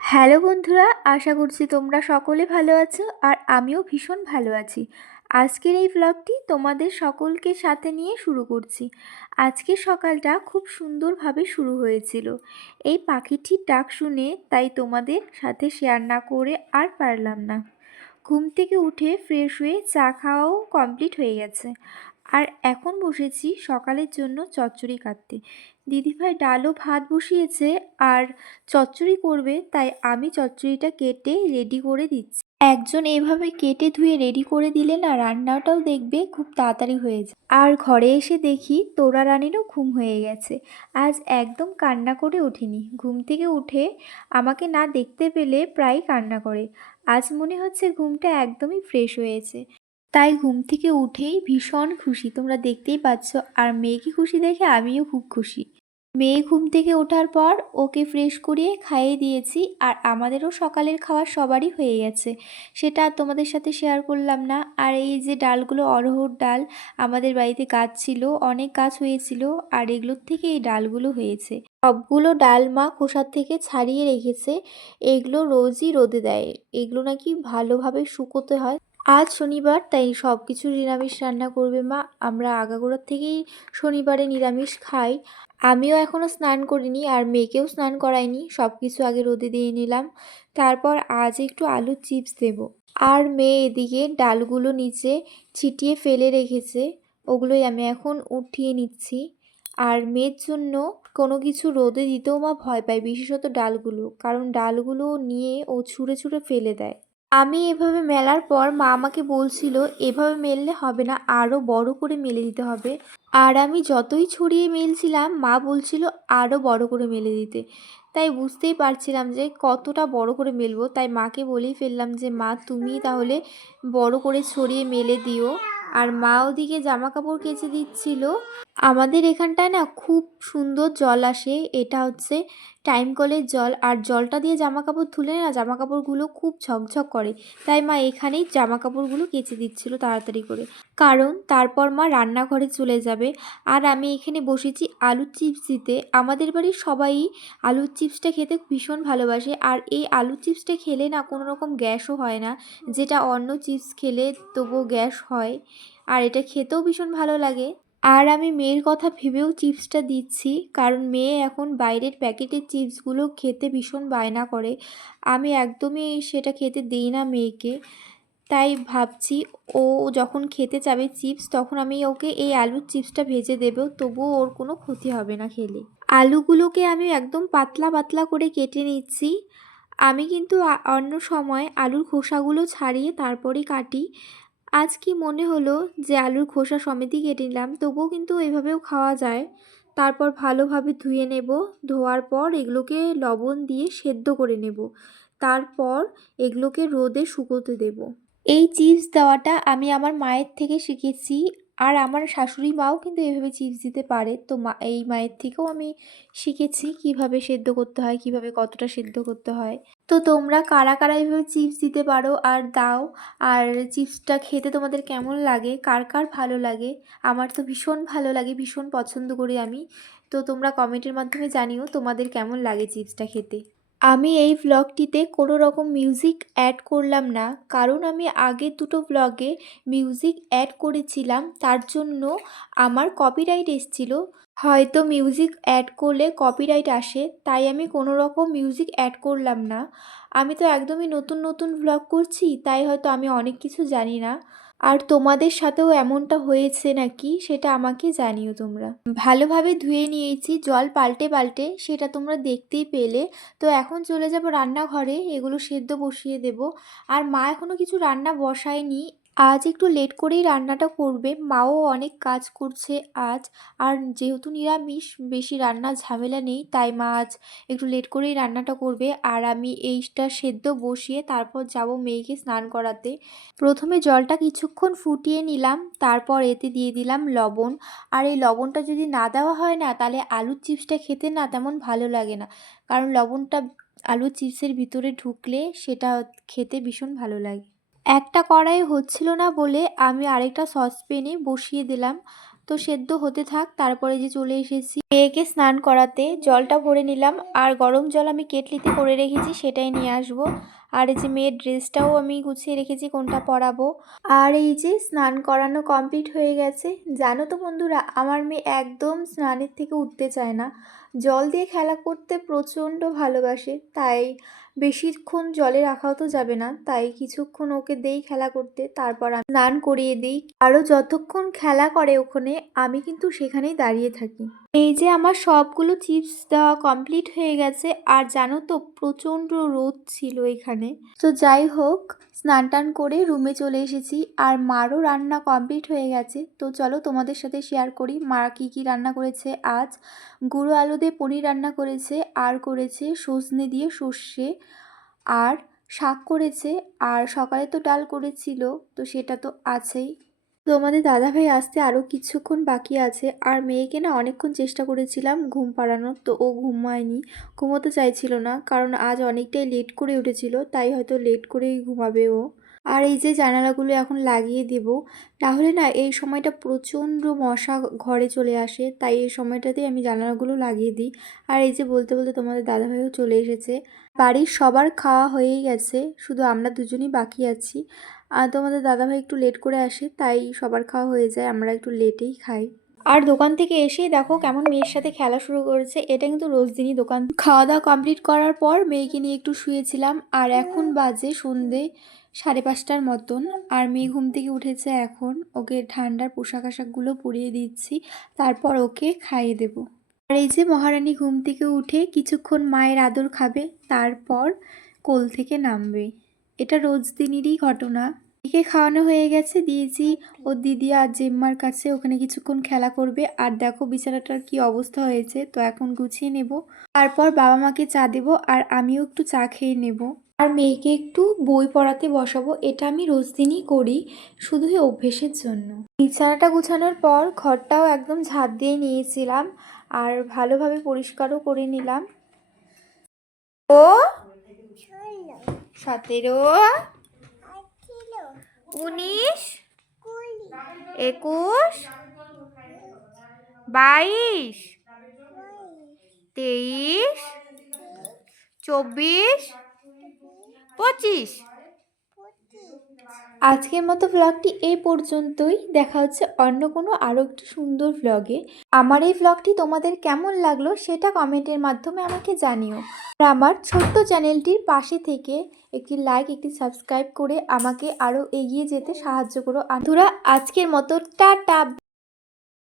Hello বন্ধুরা, আশা করছি তোমরা সকলে ভালো আছো আর আমিও ভীষণ ভালো আছি। আজকের এই ব্লগটি তোমাদের সকলকে সাথে নিয়ে শুরু করছি। আজকের সকালটা খুব সুন্দরভাবে শুরু হয়েছিল এই পাখিটির ডাক শুনে, তাই তোমাদের সাথে শেয়ার না করে আর পারলাম না। ঘুম থেকে উঠে ফ্রেশ হয়ে চা খাওয়াও কমপ্লিট হয়ে গেছে, আর এখন বসেছি সকালের জন্য চচ্চড়ি কাটতে। দিদিভাই ডাল ও ভাত বসিয়েছে আর চচ্চড়ি করবে, তাই আমি চচ্চড়িটা কেটে রেডি করে দিচ্ছি। একজন এভাবে কেটে ধুয়ে রেডি করে দিলে না, রান্নাটাও দেখবে খুব তাড়াতাড়ি হয়ে যায়। আর ঘরে এসে দেখি তোরা রানীরও ঘুম হয়ে গেছে। আজ একদম কান্না করে ওঠেনি, ঘুম থেকে উঠে আমাকে না দেখতে পেলে প্রায় কান্না করে। আজ মনে হচ্ছে ঘুমটা একদমই ফ্রেশ হয়েছে, তাই ঘুম থেকে উঠেই ভীষণ খুশি, তোমরা দেখতেই পাচ্ছ। আর মেয়েকে খুশি দেখে আমিও খুব খুশি। মেয়ে ঘুম থেকে ওঠার পর ওকে ফ্রেশ করিয়ে খাইয়ে দিয়েছি, আর আমাদেরও সকালের খাওয়া সবারই হয়ে গেছে, সেটা আর তোমাদের সাথে শেয়ার করলাম না। আর এই যে ডালগুলো, অড়হর ডাল, আমাদের বাড়িতে গাছ ছিল, অনেক গাছ হয়েছিল, আর এগুলোর থেকে এই ডালগুলো হয়েছে। সবগুলো ডাল মা খোসার থেকে ছাড়িয়ে রেখেছে, এগুলো রোজই রোদে দেয়, এগুলো নাকি ভালোভাবে শুকোতে হয়। আজ শনিবার, তাই সব কিছু নিরামিষ রান্না করবে মা। আমরা আগাগোড়ার থেকেই শনিবারে নিরামিষ খাই। আমিও এখনও স্নান করিনি আর মেয়েকেও স্নান করাইনি, সব কিছু আগে রোদে দিয়ে নিলাম। তারপর আজ একটু আলুর চিপস দেব। আর মেয়ে এদিকে ডালগুলো নিচে ছিটিয়ে ফেলে রেখেছে, ওগুলোই আমি এখন উঠিয়ে নিচ্ছি। আর মেয়ের জন্য কোনো কিছু রোদে দিতেও মা ভয় পায়, বিশেষত ডালগুলো, কারণ ডালগুলো নিয়ে ও ছুঁড়ে ছুঁড়ে ফেলে দেয়। আমি এভাবে মেলার পর মা আমাকে বলছিল এভাবে মেললে হবে না, আরও বড় করে মেলে দিতে হবে। আর আমি যতই ছড়িয়ে মেলছিলাম মা বলছিল আরও বড় করে মেলে দিতে, তাই বুঝতেই পারছিলাম যে কতটা বড় করে মেলবো। তাই মাকে বলেই ফেললাম যে মা তুমি তাহলে বড় করে ছড়িয়ে মেলে দিও। আর মা ওদিকে জামা কাপড় কেচে দিচ্ছিল। আমাদের এখানটায় না খুব সুন্দর জল আসে, এটা হচ্ছে টাইম কলের জল, আর জলটা দিয়ে জামা কাপড় ধুলে না জামা কাপড়গুলো খুব ঝকঝক করে। তাই মা এখানেই জামা কাপড়গুলো কেচে দিচ্ছিল তাড়াতাড়ি করে, কারণ তারপর মা রান্নাঘরে চলে যাবে। আর আমি এখানে বসেছি আলুর চিপস দিতে। আমাদের বাড়ির সবাই আলুর চিপসটা খেতে ভীষণ ভালোবাসে, আর এই আলুর চিপসটা খেলে না কোনো রকম গ্যাসও হয় না, যেটা অন্য চিপস খেলে তবুও গ্যাস হয়। আর এটা খেতেও ভীষণ ভালো লাগে। আর আমি মেয়ের কথা ভেবেও চিপসটা দিচ্ছি, কারণ মেয়ে এখন বাইরের প্যাকেটের চিপসগুলো খেতে ভীষণ বায়না করে। আমি একদমই সেটা খেতে দিই না মেয়েকে, তাই ভাবছি ও যখন খেতে চাবে চিপস, তখন আমি ওকে এই আলুর চিপসটা ভেজে দেবো, তবুও ওর কোনো ক্ষতি হবে না খেলে। আলুগুলোকে আমি একদম পাতলা পাতলা করে কেটে নিচ্ছি। আমি কিন্তু অন্য সময় আলুর খোসাগুলো ছাড়িয়ে তারপরে কাটি। আজ কি মনে হলো যে আলুর খোসা সমেতই কেটে নিলাম, তবুও কিন্তু এভাবেও খাওয়া যায়। তারপর ভালোভাবে ধুয়ে নেব, ধোয়ার পর এগুলোকে লবণ দিয়ে সেদ্ধ করে নেব, তারপর এগুলোকে রোদে শুকোতে দেব। এই চিপস দেওয়াটা আমি আমার মায়ের থেকে শিখেছি, আর আমার শাশুড়ি মাও কিন্তু এভাবে চিপস দিতে পারে, তো এই মায়ের থেকেও আমি শিখেছি কিভাবে সেদ্ধ করতে হয়, কিভাবে কতটা সেদ্ধ করতে হয়। তো তোমরা কারা কারা এভাবে চিপস দিতে পারো আর দাও, আর চিপসটা খেতে তোমাদের কেমন লাগে, কার কার ভালো লাগে? আমার তো ভীষণ ভালো লাগে, ভীষণ পছন্দ করি আমি। তো তোমরা কমেন্টের মাধ্যমে জানিও তোমাদের কেমন লাগে চিপসটা খেতে। আমি এই ভ্লগটিতে কোনো রকম মিউজিক অ্যাড করলাম না, কারণ আমি আগের দুটো ভ্লগে মিউজিক অ্যাড করেছিলাম, তার জন্য আমার কপিরাইট এসেছিল। হয়তো মিউজিক অ্যাড করলে কপিরাইট আসে, তাই আমি কোনো রকম মিউজিক অ্যাড করলাম না। আমি তো একদমই নতুন নতুন ভ্লগ করছি, তাই হয়তো আমি অনেক কিছু জানি না। আর তোমাদের সাথেও এমনটা হয়েছে নাকি সেটা আমাকে জানিও তোমরা। ভালোভাবে ধুয়ে নিয়েছি জল পাল্টে পাল্টে, সেটা তোমরা দেখতেই পেলে। তো এখন চলে যাব রান্নাঘরে, এগুলো সেদ্ধ বসিয়ে দেব। আর মা এখনও কিছু রান্না বসায়নি, আজ একটু লেট করেই রান্নাটা করবে, মাও অনেক কাজ করছে আজ। আর যেহেতু নিরামিষ, বেশি রান্না ঝামেলা নেই, তাই মা আজ একটু লেট করেই রান্নাটা করবে। আর আমি এইটা সেদ্ধ বসিয়ে তারপর যাব মেয়েকে স্নান করাতে। প্রথমে জলটা কিছুক্ষণ ফুটিয়ে নিলাম, তারপর এতে দিয়ে দিলাম লবণ। আর এই লবণটা যদি না দেওয়া হয় না, তাহলে আলুর চিপসটা খেতে না তেমন ভালো লাগে না, কারণ লবণটা আলুর চিপসের ভিতরে ঢুকলে সেটা খেতে ভীষণ ভালো লাগে। একটা কড়াই হচ্ছিল না বলে আমি আরেকটা সসপ্যানে বসিয়ে দিলাম। তো সেদ্ধ হতে থাক। তারপরে যে চলে এসেছি মেয়েকে স্নান করাতে, জলটা ভরে নিলাম আর গরম জল আমি কেটলিতে করে রেখেছি, সেটাই নিয়ে আসবো। আর এই যে মেয়ের ড্রেসটাও আমি গুছিয়ে রেখেছি কোনটা পরাবো। আর এই যে স্নান করানো কমপ্লিট হয়ে গেছে। জানো তো বন্ধুরা, আমার মেয়ে একদম স্নানের থেকে উঠতে চায় না, জল দিয়ে খেলা করতে প্রচণ্ড ভালোবাসে। তাই বেশিক্ষণ জলে রাখাও তো যাবে না, তাই কিছুক্ষণ ওকে দেই খেলা করতে, তারপর আমি স্নান করিয়ে দিই। আরও যতক্ষণ খেলা করে ওখানে, আমি কিন্তু সেখানেই দাঁড়িয়ে থাকি। এই যে আমার সবগুলো চিপস দেওয়া কমপ্লিট হয়ে গেছে। আর জানো তো প্রচণ্ড রোদ ছিল এখানে। তো যাই হোক, স্নান টান করে রুমে চলে এসেছি আর মারও রান্না কমপ্লিট হয়ে গেছে। তো চলো তোমাদের সাথে শেয়ার করি মা কী কী রান্না করেছে আজ। গুঁড়ো আলু দিয়ে পনির রান্না করেছে, আর করেছে সজনে দিয়ে সর্ষে, আর শাক করেছে, আর সকালে তো ডাল করেছিল, তো সেটা তো আছেই। তো আমাদের দাদাভাই আসতে আরও কিছুক্ষণ বাকি আছে। আর মেয়েকে না অনেকক্ষণ চেষ্টা করেছিলাম ঘুম পাড়ানোর, তো ও ঘুমায়নি, ঘুমোতে চাইছিল না, কারণ আজ অনেকটাই লেট করে উঠেছিল, তাই হয়তো লেট করেই ঘুমাবে ও। আর এই যে জানালাগুলো এখন লাগিয়ে দেব, তাহলে না এই সময়টা প্রচণ্ড মশা ঘরে চলে আসে, তাই এই সময়টাতেই আমি জানালাগুলো লাগিয়ে দিই। আর এই যে বলতে বলতে তোমাদের দাদাভাইও চলে এসেছে। বাড়ির সবার খাওয়া হয়েই গেছে, শুধু আমরা দুজনই বাকি আছি। আর তোমাদের দাদাভাই একটু লেট করে আসে, তাই সবার খাওয়া হয়ে যায়, আমরা একটু লেটেই খাই। আর দোকান থেকে এসেই দেখো কেমন মেয়ের সাথে খেলা শুরু করেছে। এটা কিন্তু রোজ দিনই দোকান। খাওয়া দাওয়া কমপ্লিট করার পর মেয়েকে নিয়ে একটু শুয়েছিলাম। আর এখন বাজে সন্ধে 5:30টার মতন। আর মেয়ে ঘুম থেকে উঠেছে এখন, ওকে ঠান্ডার পোশাক আশাকগুলো পরিয়ে দিচ্ছি, তারপর ওকে খাইয়ে দেবো। আর এই যে মহারানী ঘুম থেকে উঠে কিছুক্ষণ মায়ের আদর খাবে, তারপর কোল থেকে নামবে। এটা রোজ দিনেরই ঘটনা। একে খাওয়ানো হয়ে গেছে, দিয়েছি ওর দিদি আর জেম্মার কাছে, ওখানে কিছুক্ষণ খেলা করবে। আর দেখো বিছানাটার কি অবস্থা হয়েছে, তো এখন গুছিয়ে নেব, তারপর বাবা মাকে চা দেবো আর আমিও একটু চা খেয়ে নেব। আর মেয়েকে একটু বই পড়াতে বসাবো, এটা আমি রোজ দিনই করি, শুধুই অভ্যেসের জন্য। বিছানাটা গুছানোর পর ঘরটাও একদম ঝাঁপ দিয়ে নিয়েছিলাম আর ভালোভাবে পরিষ্কারও করে নিলাম। ও 17, 19, 21, 22, 23, 24, 25। আজকের মতো ভ্লগটি এই পর্যন্তই। দেখা হচ্ছে অন্য কোনো আরও একটি সুন্দর ভ্লগে। আমার এই ভ্লগটি তোমাদের কেমন লাগলো সেটা কমেন্টের মাধ্যমে আমাকে জানিও। আর আমার ছোট্ট চ্যানেলটির পাশে থেকে একটি লাইক, একটি সাবস্ক্রাইব করে আমাকে আরও এগিয়ে যেতে সাহায্য করো। বন্ধুরা, আজকের মতো টাটা।